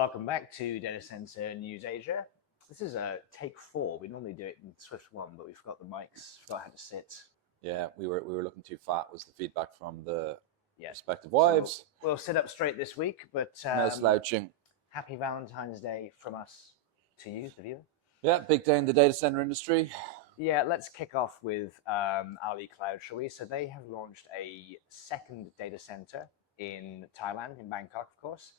Welcome back to Data Center News Asia. This is a take 4. We normally do it in Swift 1, but we forgot the mics, forgot how to sit. Yeah, we were looking too fat was the feedback from the Yeah. respective wives. So we'll sit up straight this week, but No slouching. happy Valentine's Day from us to you, the viewer. Yeah, big day in the data center industry. Yeah, let's kick off with Alibaba Cloud, shall we? So they have launched a second data center in Thailand, in Bangkok, of course.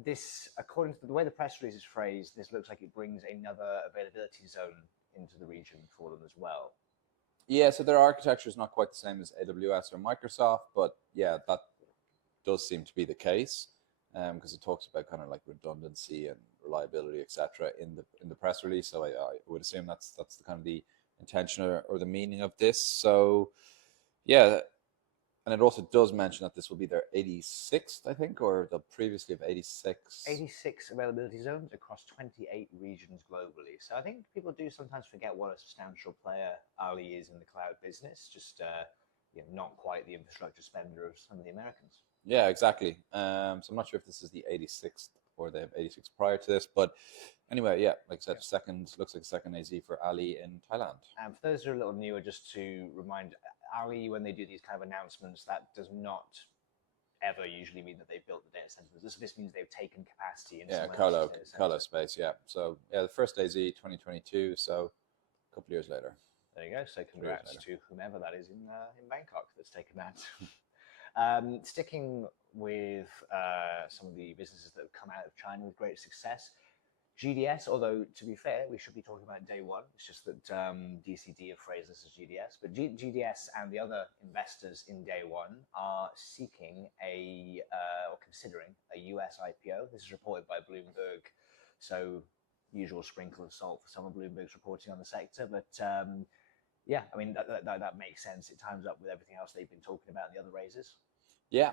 This, according to the way the press release is phrased, this looks like it brings another availability zone into the region for them as well. Yeah, so their architecture is not quite the same as AWS or Microsoft, but yeah, that does seem to be the case because it talks about kind of like redundancy and reliability, etc., in the press release. So I would assume that's the kind of the intention or the meaning of this. So yeah. And it also does mention that this will be their 86th, I think, or they'll previously have 86. 86 availability zones across 28 regions globally. So I think people do sometimes forget what a substantial player Ali is in the cloud business, just not quite the infrastructure spender of some of the Americans. Yeah, exactly. So I'm not sure if this is the 86th or they have 86 prior to this. But anyway, yeah, like I said, looks like a second AZ for Ali in Thailand. And for those who are a little newer, just to remind Ali, when they do these kind of announcements, that does not ever usually mean that they've built the data centers. This means they've taken capacity in colo space, yeah. So yeah, the first AZ 2022, so a couple of years later. There you go. So congrats to whomever that is in Bangkok that's taken that. Sticking with some of the businesses that have come out of China with great success, GDS, although to be fair, we should be talking about DayOne. It's just that DCD have phrased this as GDS. But GDS and the other investors in DayOne are seeking or considering a US IPO. This is reported by Bloomberg. So usual sprinkle of salt for some of Bloomberg's reporting on the sector. But yeah, I mean, that makes sense. It times up with everything else they've been talking about in the other raises. Yeah.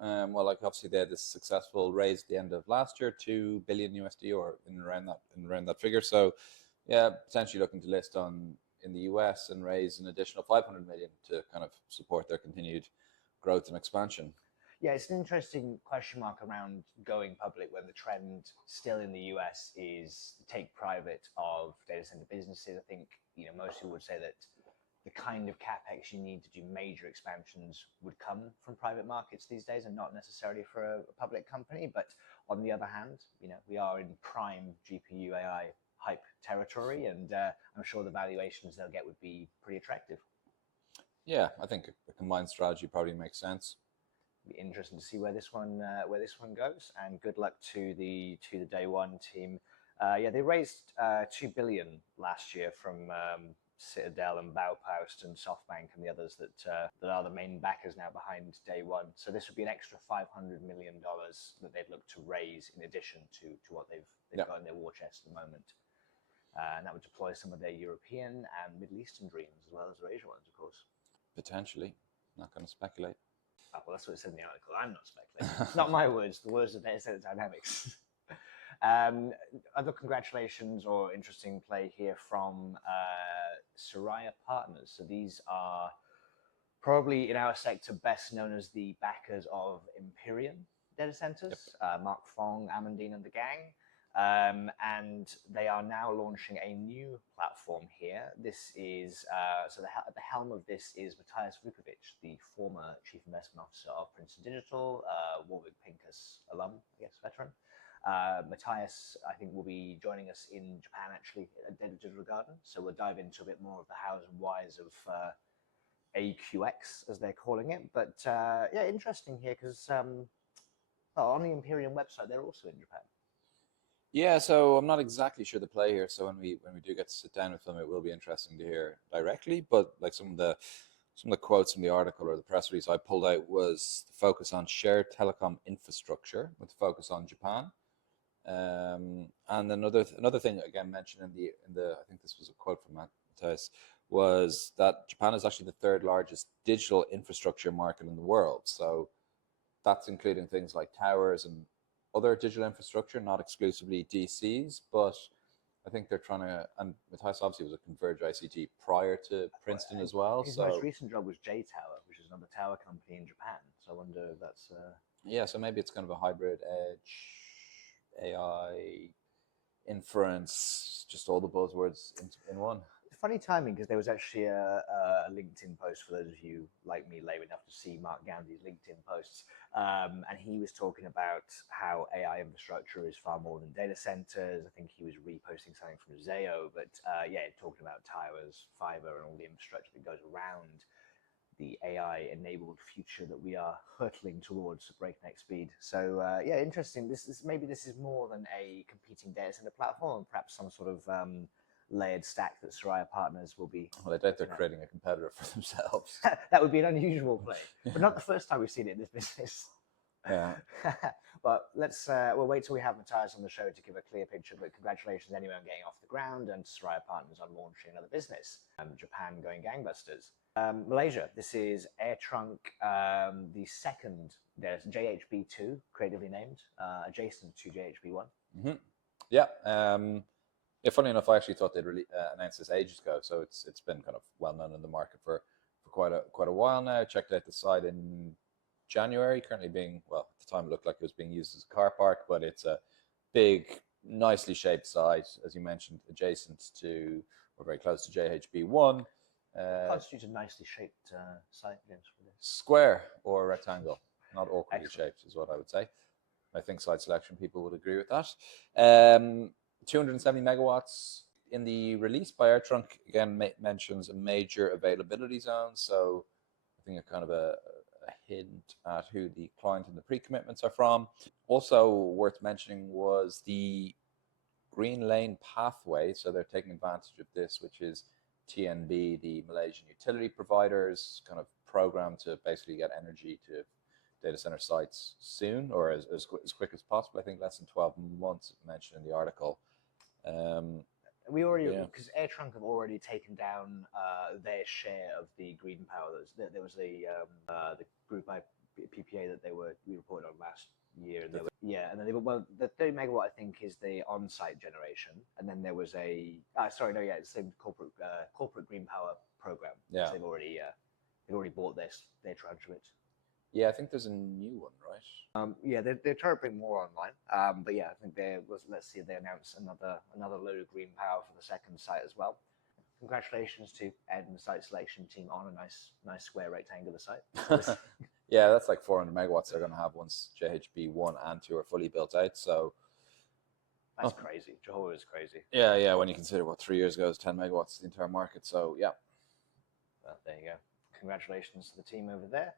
Well, like obviously they had this successful raise at the end of last year, $2 billion USD, or in around that figure. So, yeah, potentially looking to list in the US and raise an additional 500 million to kind of support their continued growth and expansion. Yeah, it's an interesting question mark around going public when the trend still in the US is the take private of data center businesses. I think most people would say that the kind of capex you need to do major expansions would come from private markets these days and not necessarily for a public company. But on the other hand, we are in prime GPU AI hype territory, and I'm sure the valuations they'll get would be pretty attractive. Yeah, I think a combined strategy probably makes sense. Be interesting to see where this one goes, and good luck to the DayOne team. They raised $2 billion last year from Citadel and Baupost and SoftBank and the others that are the main backers now behind DayOne. So this would be an extra $500 million that they'd look to raise in addition to what they've got in their war chest at the moment. And that would deploy some of their European and Middle Eastern dreams as well as their Asia ones, of course. Potentially. Not going to speculate. Oh, well, that's what it said in the article. I'm not speculating. It's not my words. The words of Data Center Dynamics. Other congratulations or interesting play here from Seraya Partners. So these are probably in our sector best known as the backers of Empyrean data centers, Mark Fong, Amandine and the gang. And they are now launching a new platform here. This is, at the helm of this is Matthias Vukovic, the former Chief Investment Officer of Princeton Digital, Warwick Pincus alum, I guess, veteran. Matthias, I think, will be joining us in Japan, actually, at Digital Garden. So we'll dive into a bit more of the hows and whys of AQX, as they're calling it. But interesting here because on the Empyrean website, they're also in Japan. Yeah, so I'm not exactly sure the play here. So when we do get to sit down with them, it will be interesting to hear directly. But like some of the quotes from the article or the press release I pulled out was the focus on shared telecom infrastructure with focus on Japan. And another thing again mentioned in the I think this was a quote from Matthias was that Japan is actually the third largest digital infrastructure market in the world. So that's including things like towers and other digital infrastructure, not exclusively DCs, but I think they're trying to, and Matthias obviously was a Converge ICT prior to Princeton as well. His most recent job was J Tower, which is another tower company in Japan. So I wonder if that's... Yeah, so maybe it's kind of a hybrid edge AI, inference, just all the buzzwords in one. Funny timing, because there was actually a LinkedIn post for those of you like me lame enough to see Mark Gandhi's LinkedIn posts, and he was talking about how AI infrastructure is far more than data centers. I think he was reposting something from Zayo, but yeah, talking about towers, fiber, and all the infrastructure that goes around the AI-enabled future that we are hurtling towards at breakneck speed. So yeah, interesting. Maybe this is more than a competing data center platform, perhaps some sort of layered stack that Seraya Partners will be. Well, I doubt they're creating a competitor for themselves. That would be an unusual play, but not the first time we've seen it in this business. Yeah. But we'll wait till we have Matthias on the show to give a clear picture. But congratulations anyway on getting off the ground, and Seraya Partners on launching another business. Japan going gangbusters. Malaysia, this is AirTrunk, the second, there's JHB2, creatively named, adjacent to JHB1. Mm-hmm. Yeah. Yeah, funny enough, I actually thought they'd really announced this ages ago, so it's been kind of well known in the market for quite a while now. Checked out the site in January, currently being, well, at the time it looked like it was being used as a car park, but it's a big, nicely shaped site, as you mentioned, adjacent to, or very close to JHB1. Constitutes a nicely shaped site, James. Square or rectangle, not awkwardly shaped, is what I would say. I think site selection people would agree with that. 270 megawatts in the release by AirTrunk, again, mentions a major availability zone. So I think a kind of a hint at who the client and the pre-commitments are from. Also worth mentioning was the Green Lane pathway. So they're taking advantage of this, which is TNB, the Malaysian utility providers, kind of program to basically get energy to data center sites soon, or as quick as possible. I think less than 12 months mentioned in the article. We already, because AirTrunk have already taken down their share of the green power. There was the group PPA that we reported on last year. And the 30 megawatt I think is the on-site generation, and then there was it's the same corporate green power program. Yeah, so they've already bought their tranche of it. Yeah, I think there's a new one, right? Yeah, they're trying to bring more online. But yeah, I think let's see if they announce another load of green power for the second site as well. Congratulations to Ed and the site selection team on a nice square rectangular site. Yeah, that's like 400 megawatts they're going to have once JHB1 and 2 are fully built out. So that's crazy. Johor is crazy. Yeah. When you consider what 3 years ago is 10 megawatts the entire market. So yeah. Well, there you go. Congratulations to the team over there.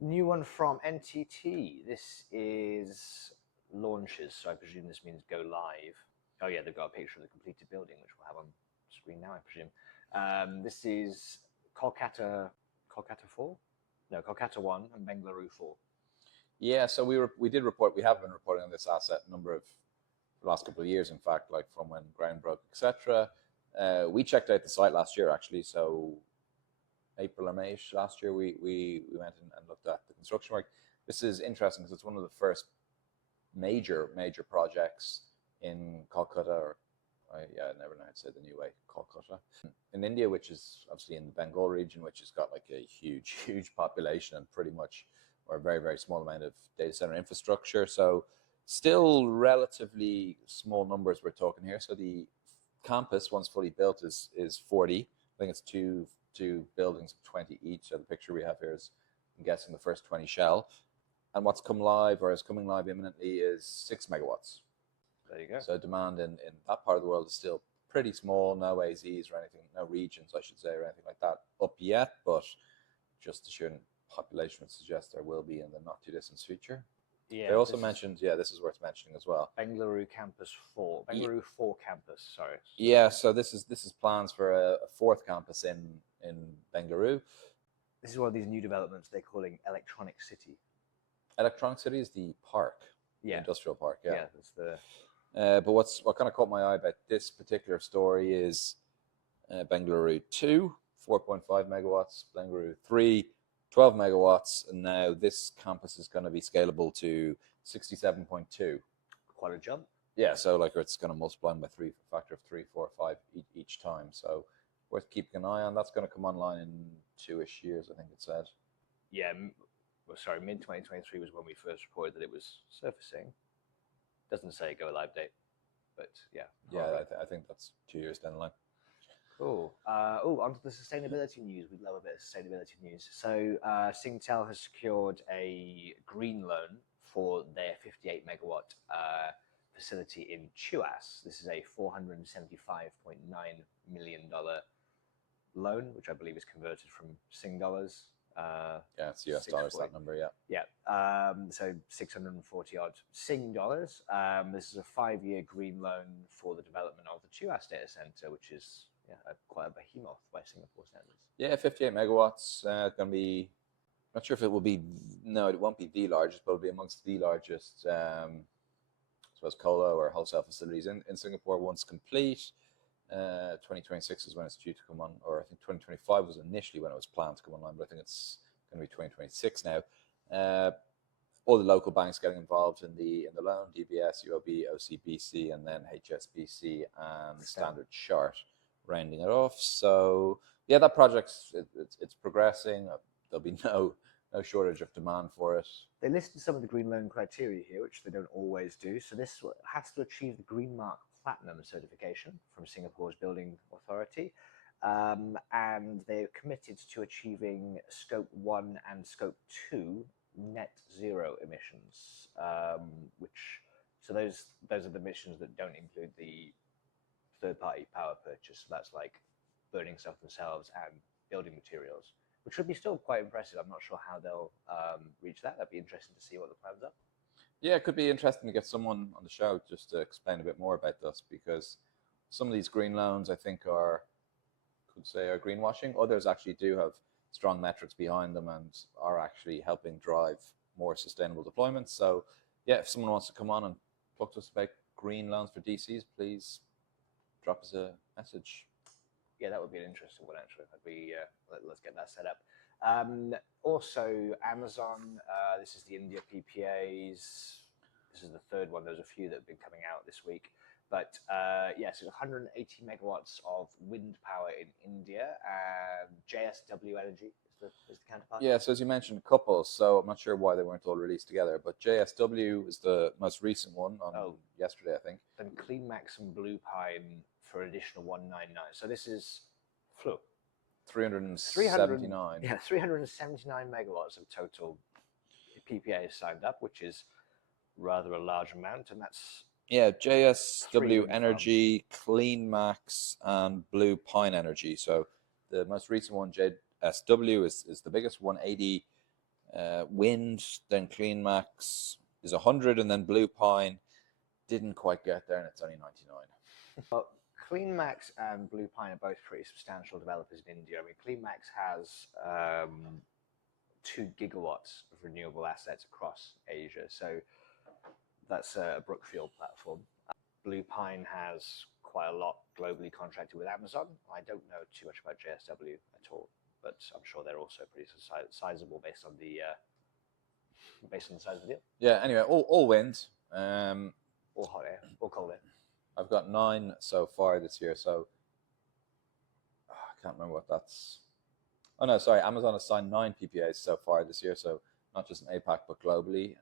New one from NTT. This is launches, so I presume this means go live. Oh yeah, they've got a picture of the completed building, which we'll have on screen now, I presume. This is Kolkata 4? No, Kolkata 1 and Bengaluru 4. Yeah, so we have been reporting on this asset a number of the last couple of years, in fact, like from when ground broke, etc. We checked out the site last year, actually, so April or May last year, we went and looked at the construction work. This is interesting because it's one of the first major projects in Kolkata, I never know how to say the new way, Kolkata, in India, which is obviously in the Bengal region, which has got like a huge population and pretty much, or a very, very small amount of data center infrastructure. So still relatively small numbers we're talking here. So the campus, once fully built, is 40. I think it's two buildings of 20 each. So the picture we have here is, I'm guessing, the first 20 shell. And what's come live or is coming live imminently is 6 megawatts. There you go. So demand in that part of the world is still pretty small. No AZs or anything, no regions, I should say, or anything like that up yet. But just the sheer population would suggest there will be in the not too distant future. Yeah, they also mentioned, this is worth mentioning as well. Bengaluru Campus 4. Bengaluru 4 campus, sorry. Yeah, so this is plans for a fourth campus in Bengaluru. This is one of these new developments they're calling Electronic City. Electronic City is the park, the industrial park. Yeah, that's the. But what kind of caught my eye about this particular story is Bengaluru 2, 4.5 megawatts, Bengaluru 3, 12 megawatts, and now this campus is going to be scalable to 67.2. Quite a jump. Yeah, so like it's going to multiply by a factor of 3, 4, 5 each time. So worth keeping an eye on. That's going to come online in 2-ish years, I think it said. Yeah, mid 2023 was when we first reported that it was surfacing. Doesn't say go live date, but yeah. Yeah, I think that's 2 years down the line. Cool. Onto the sustainability news. We love a bit of sustainability news. So Singtel has secured a green loan for their 58 megawatt facility in Tuas. This is a $475.9 million loan, which I believe is converted from Sing dollars. Yeah, it's US dollars, that number, yeah. Yeah, so 640 odd Sing dollars. This is a 5-year green loan for the development of the Tuas data center, which is quite a behemoth by Singapore standards. Yeah, 58 megawatts. Going to be, not sure if it will be, no, it won't be the largest, but it'll be amongst the largest, I suppose, colo or wholesale facilities in Singapore once complete. 2026 is when it's due to come on, or I think 2025 was initially when it was planned to come online, but I think it's going to be 2026 now. All the local banks getting involved in the loan: DBS, UOB, OCBC, and then HSBC and Standard Chart rounding it off. So yeah, that project's it's progressing. There'll be no shortage of demand for it. They listed some of the green loan criteria here, which they don't always do. So this has to achieve the Green Mark Platinum certification from Singapore's Building Authority. And they're committed to achieving Scope 1 and Scope 2 net zero emissions, so those are the emissions that don't include the third-party power purchase. So that's like burning stuff themselves and building materials, which would be still quite impressive. I'm not sure how they'll reach that. That'd be interesting to see what the plans are. Yeah, it could be interesting to get someone on the show just to explain a bit more about this, because some of these green loans, I think, are greenwashing. Others actually do have strong metrics behind them and are actually helping drive more sustainable deployments. So yeah, if someone wants to come on and talk to us about green loans for DCs, please drop us a message. Yeah, that would be an interesting one, actually. Let's get that set up. Also, Amazon, this is the India PPAs. This is the third one. There's a few that have been coming out this week. But yes, 180 megawatts of wind power in India, and JSW Energy is the counterpart. Yeah, so as you mentioned, a couple. So I'm not sure why they weren't all released together, but JSW is the most recent one on yesterday, I think. Then CleanMax and Blue Pine for an additional 199. So this is 379. Yeah, 379 megawatts of total PPA signed up, which is rather a large amount, and that's JSW Energy, CleanMax, and Blue Pine Energy. So the most recent one, JSW, is the biggest, 180 wind. Then CleanMax is 100, and then Blue Pine didn't quite get there, and it's only 99. Well, CleanMax and Blue Pine are both pretty substantial developers in India. I mean, CleanMax has 2 gigawatts of renewable assets across Asia. So that's a Brookfield platform. Blue Pine has quite a lot globally contracted with Amazon. I don't know too much about JSW at all, but I'm sure they're also pretty sizable based on the size of the deal. Yeah. Anyway, all wind. All hot air, all cold air. I've got 9 so far this year. So I can't remember what that's. Oh no, sorry. Amazon has signed 9 PPAs so far this year. So not just in APAC, but globally.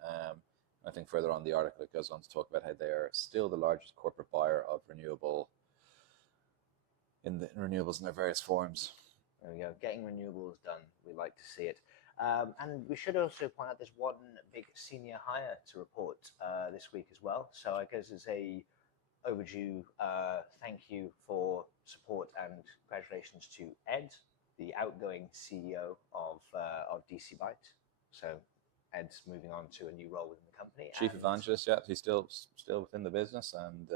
I think further on the article, it goes on to talk about how they are still the largest corporate buyer of renewables in their various forms. There we go. Getting renewables done. We like to see it. And we should also point out there's one big senior hire to report this week as well. So I guess it's a overdue thank you for support and congratulations to Ed, the outgoing CEO of DC Byte. So Ed's moving on to a new role within the company. Chief evangelist, yeah, he's still within the business, and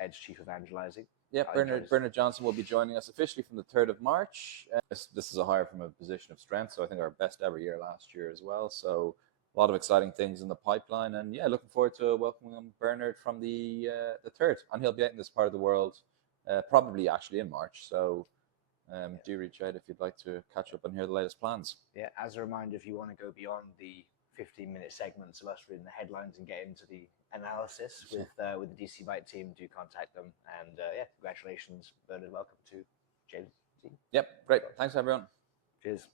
Ed's chief evangelizing. Yeah, Bernard Johnson will be joining us officially from the 3rd of March. This is a hire from a position of strength, so I think our best ever year last year as well. So a lot of exciting things in the pipeline, and yeah, looking forward to welcoming Bernard from the 3rd, and he'll be out in this part of the world, probably actually in March. So do reach out if you'd like to catch up and hear the latest plans. Yeah, as a reminder, if you want to go beyond the 15-minute segments of us reading the headlines and get into the analysis with the DC Byte team, do contact them. And yeah, congratulations, Bernard. Welcome to James' team. Yep, great. Thanks, everyone. Cheers.